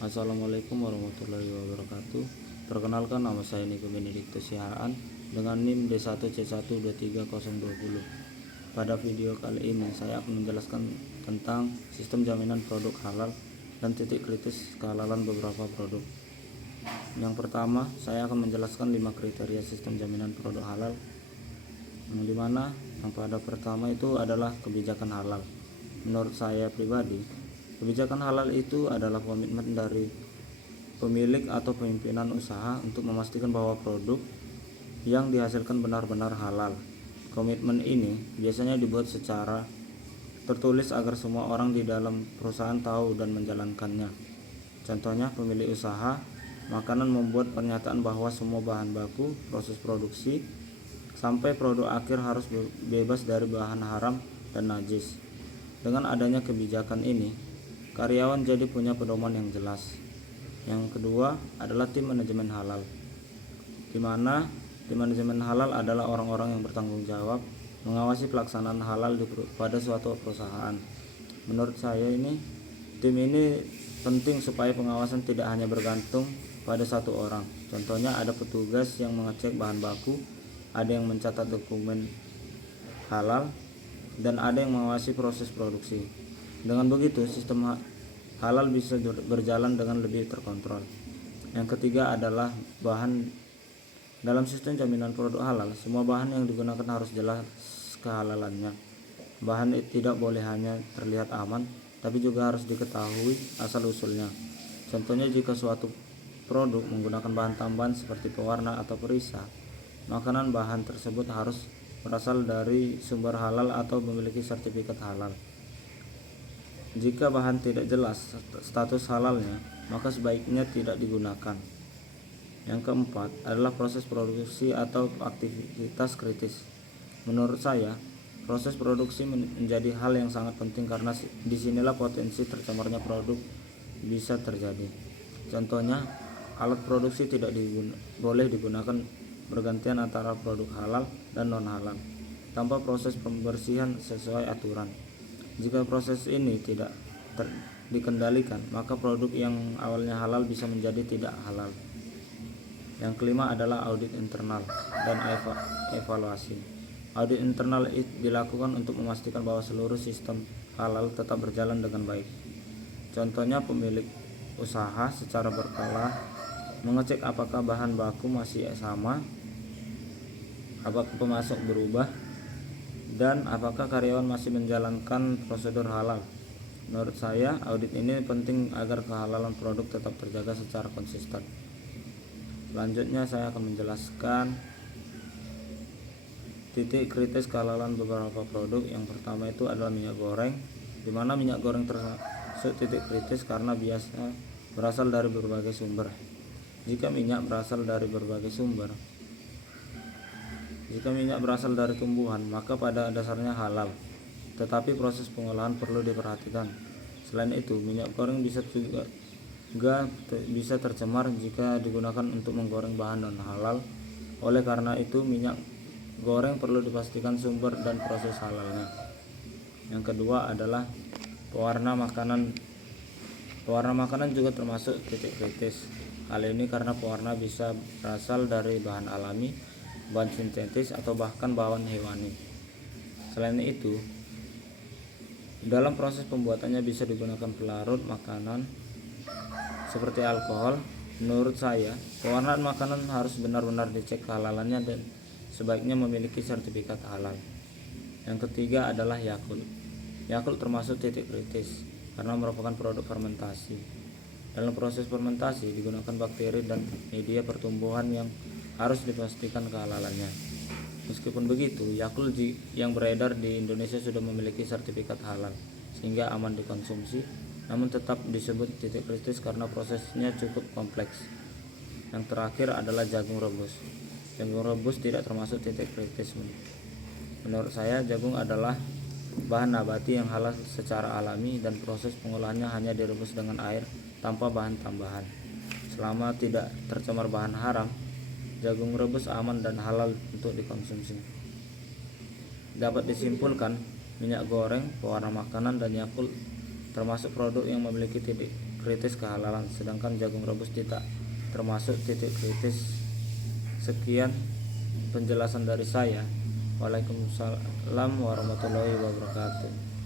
Assalamualaikum warahmatullahi wabarakatuh. Perkenalkan, nama saya Niko Benediktus Sihaan dengan NIM D1C123020. Pada video kali ini saya akan menjelaskan tentang sistem jaminan produk halal dan titik kritis kehalalan beberapa produk. Yang pertama, saya akan menjelaskan 5 kriteria sistem jaminan produk halal, yang dimana yang pada pertama itu adalah kebijakan halal. Menurut saya pribadi, kebijakan halal itu adalah komitmen dari pemilik atau pimpinan usaha untuk memastikan bahwa produk yang dihasilkan benar-benar halal. Komitmen ini biasanya dibuat secara tertulis agar semua orang di dalam perusahaan tahu dan menjalankannya. Contohnya, pemilik usaha makanan membuat pernyataan bahwa semua bahan baku, proses produksi, sampai produk akhir harus bebas dari bahan haram dan najis. Dengan adanya kebijakan ini, karyawan jadi punya pedoman yang jelas. Yang kedua adalah tim manajemen halal, di mana tim manajemen halal adalah orang-orang yang bertanggung jawab mengawasi pelaksanaan halal pada suatu perusahaan. Menurut saya tim ini penting supaya pengawasan tidak hanya bergantung pada satu orang. Contohnya, ada petugas yang mengecek bahan baku, ada yang mencatat dokumen halal, dan ada yang mengawasi proses produksi. Dengan begitu, sistem halal bisa berjalan dengan lebih terkontrol. Yang ketiga adalah bahan. Dalam sistem jaminan produk halal, semua bahan yang digunakan harus jelas kehalalannya. Bahan tidak boleh hanya terlihat aman, tapi juga harus diketahui asal-usulnya. Contohnya, jika suatu produk menggunakan bahan tambahan seperti pewarna atau perisa, makanan bahan tersebut harus berasal dari sumber halal atau memiliki sertifikat halal. Jika bahan tidak jelas status halalnya, maka sebaiknya tidak digunakan. Yang keempat adalah proses produksi atau aktivitas kritis. Menurut saya, proses produksi menjadi hal yang sangat penting karena disinilah potensi tercemarnya produk bisa terjadi. Contohnya, alat produksi tidak boleh digunakan bergantian antara produk halal dan non halal tanpa proses pembersihan sesuai aturan. Jika proses ini tidak dikendalikan, maka produk yang awalnya halal bisa menjadi tidak halal. Yang kelima adalah audit internal dan evaluasi. Audit internal dilakukan untuk memastikan bahwa seluruh sistem halal tetap berjalan dengan baik. Contohnya, pemilik usaha secara berkala mengecek apakah bahan baku masih sama, apakah pemasok berubah, dan apakah karyawan masih menjalankan prosedur halal. Menurut saya, audit ini penting agar kehalalan produk tetap terjaga secara konsisten. Selanjutnya saya akan menjelaskan titik kritis kehalalan beberapa produk. Yang pertama itu adalah minyak goreng, di mana minyak goreng termasuk titik kritis karena biasa berasal dari berbagai sumber. Jika minyak berasal dari tumbuhan, maka pada dasarnya halal, tetapi proses pengolahan perlu diperhatikan. Selain itu, minyak goreng bisa tercemar jika digunakan untuk menggoreng bahan non halal. Oleh karena itu, minyak goreng perlu dipastikan sumber dan proses halalnya. Yang kedua adalah pewarna makanan. Pewarna makanan juga termasuk titik kritis. Hal ini karena pewarna bisa berasal dari bahan alami, bahan sintetis, atau bahkan bahan hewani. Selain itu, dalam proses pembuatannya bisa digunakan pelarut makanan seperti alkohol. Menurut saya, pewarnaan makanan harus benar-benar dicek kehalalannya dan sebaiknya memiliki sertifikat halal. Yang ketiga adalah Yakult. Yakult termasuk titik kritis karena merupakan produk fermentasi. Dalam proses fermentasi digunakan bakteri dan media pertumbuhan yang harus dipastikan kehalalannya. Meskipun begitu, Yakult yang beredar di Indonesia sudah memiliki sertifikat halal sehingga aman dikonsumsi, namun tetap disebut titik kritis karena prosesnya cukup kompleks. Yang terakhir adalah jagung rebus. Jagung rebus tidak termasuk titik kritis. Menurut saya, jagung adalah bahan nabati yang halal secara alami dan proses pengolahannya hanya direbus dengan air tanpa bahan tambahan. Selama tidak tercemar bahan haram, jagung rebus aman dan halal untuk dikonsumsi. Dapat disimpulkan, minyak goreng, pewarna makanan, dan Yakult termasuk produk yang memiliki titik kritis kehalalan, sedangkan jagung rebus tidak termasuk titik kritis. Sekian penjelasan dari saya. Waalaikumsalam warahmatullahi wabarakatuh.